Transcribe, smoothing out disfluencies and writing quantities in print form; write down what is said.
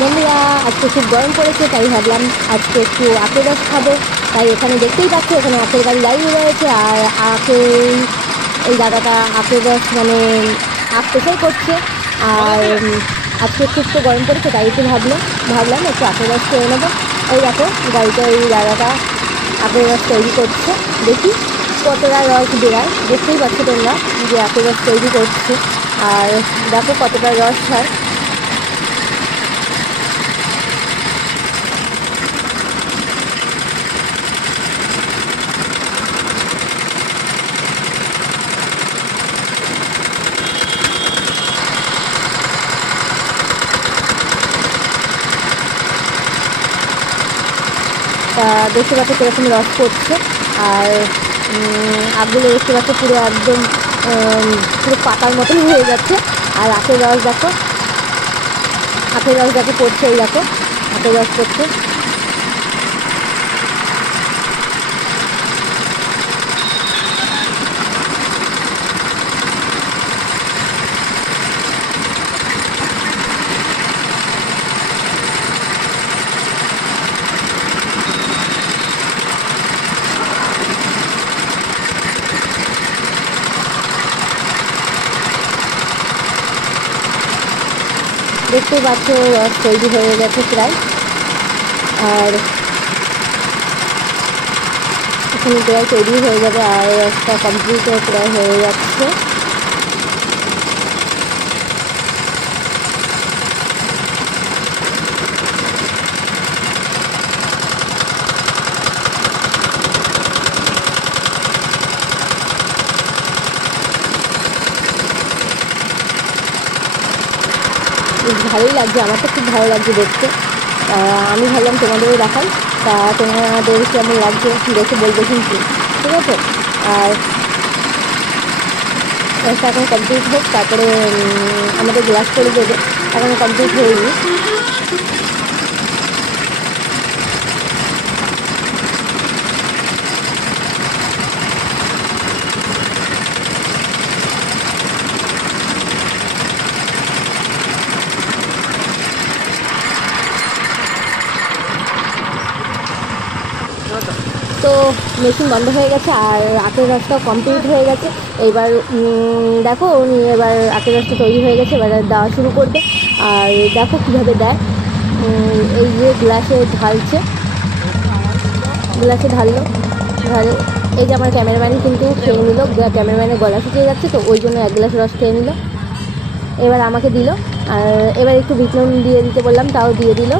বন্ধুরা, আজকে খুব গরম পড়েছে, তাই ভাবলাম আজকে একটু আখের রস খাবো। তাই এখানে দেখতেই পাচ্ছ, এখানে আখের গাড়ি দাঁড়িয়ে রয়েছে, আর এই দাদাটা আখের রস মানে আখ পেশাই করছে। আর আজকে খুব তো গরম পড়েছে, তাই একটু ভাবলাম একটু আখের রস খেয়ে নেবো। এই দেখো গাড়িটা, এই দাদাটা আখের রস তৈরি করছে। দেখি কতটা রস বেরায়, দেখতেই পাচ্ছ তোমরা যে আখের রস তৈরি করছে। আর দেখো কতটা রস হয়। তা দেখতে পাচ্ছ কীরকম রস পড়ছে। আর আখগুলো দেখতে পাচ্ছ পুরো একদম পুরো পাতার মতন হয়ে যাচ্ছে। আর আখের রস দেখো পড়ছে, এই দেখো আখের রস পড়ছে। দেখতেই পাচ্ছ রস তৈরি হয়ে গেছে প্রায়। আর এখানে প্রায় তৈরি হয়ে যাবে, আর রসটা কমপ্লিট প্রায় হয়ে যাচ্ছে। ভালোই লাগছে, আমার তো খুব ভালো লাগছে দেখতে। আমি ভাবলাম তোমাদেরও দেখাই। তা তোমাদের কেমন লাগছে দেখে বলবে কিন্তু, ঠিক আছে? আর রসটা এখন কমপ্লিট হোক, তারপরে আমাদের গ্লাস করে দেবে। এখন কমপ্লিট হয়নি। তো মেশিন বন্ধ হয়ে গেছে, আর আখের রসটাও কমপ্লিট হয়ে গেছে। এইবার দেখো উনি এবার আখের রসটা তৈরি হয়ে গেছে, এবার দেওয়া শুরু করবে। আর দেখো কীভাবে দেয়, এই যে গ্লাসে ঢাললো। এই যে আমার ক্যামেরাম্যান কিন্তু খেয়ে নিল, ক্যামেরাম্যানের গলা শুকিয়ে যাচ্ছে, তো ওই জন্য এক গ্লাস রস খেয়ে নিল। এবার আমাকে দিল, আর এবার একটু বিট নুন দিয়ে দিতে বললাম, তাও দিয়ে দিল।